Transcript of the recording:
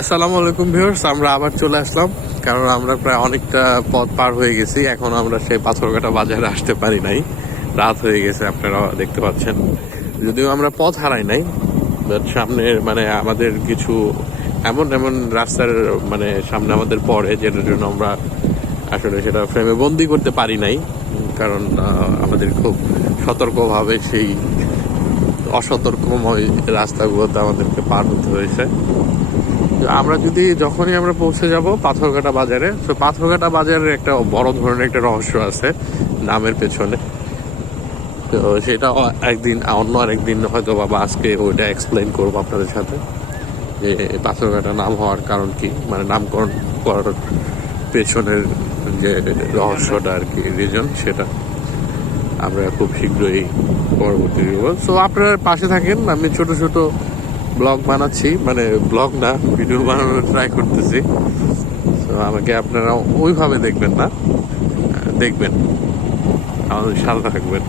আসসালামু আলাইকুম ভিউয়ার্স, আমরা আবার চলে আসলাম। কারণ আমরা প্রায় অনেকটা পথ পার হয়ে গেছি, এখন আমরা সেই পাথরঘাটা বাজারে আসতে পারি নাই, রাত হয়ে গেছে আপনারা দেখতে পাচ্ছেন। যদিও আমরা পথ হারাই নাই, বাট সামনে মানে আমাদের কিছু এমন এমন রাস্তার মানে সামনে আমাদের পড়ে, যেটার জন্য আমরা আসলে সেটা ফ্রেমে বন্দি করতে পারি নাই। কারণ আমাদের খুব সতর্কভাবে সেই অসতর্কময় রাস্তাগুলোতে আমাদেরকে পার হতে হয়েছে। আমরা যদি যখনই আমরা পৌঁছে যাব পাথরঘাটা বাজারে, তো পাথরঘাটা বাজারের একটা বড় ধরনের একটা রহস্য আছে নামের পেছনে। তো সেটা একদিন অন্য আরেকদিন হয়তো বা আজকে ওইটা এক্সপ্লেন করবো আপনাদের সাথে, যে পাথরঘাটা নাম হওয়ার কারণ কি, মানে নামকরণ করার পেছনের যে রহস্যটা আর কি, রিজন, সেটা আমরা খুব শীঘ্রই পরবর্তী দিব। সো আপনারা পাশে থাকেন, আমি ছোট ছোট ব্লগ বানাচ্ছি, মানে ব্লগ না, ভিডিও বানানোর ট্রাই করতেছি। তো আমাকে আপনারা ওইভাবে দেখবেন না, দেখবেন, আমাদের সাথে থাকবেন।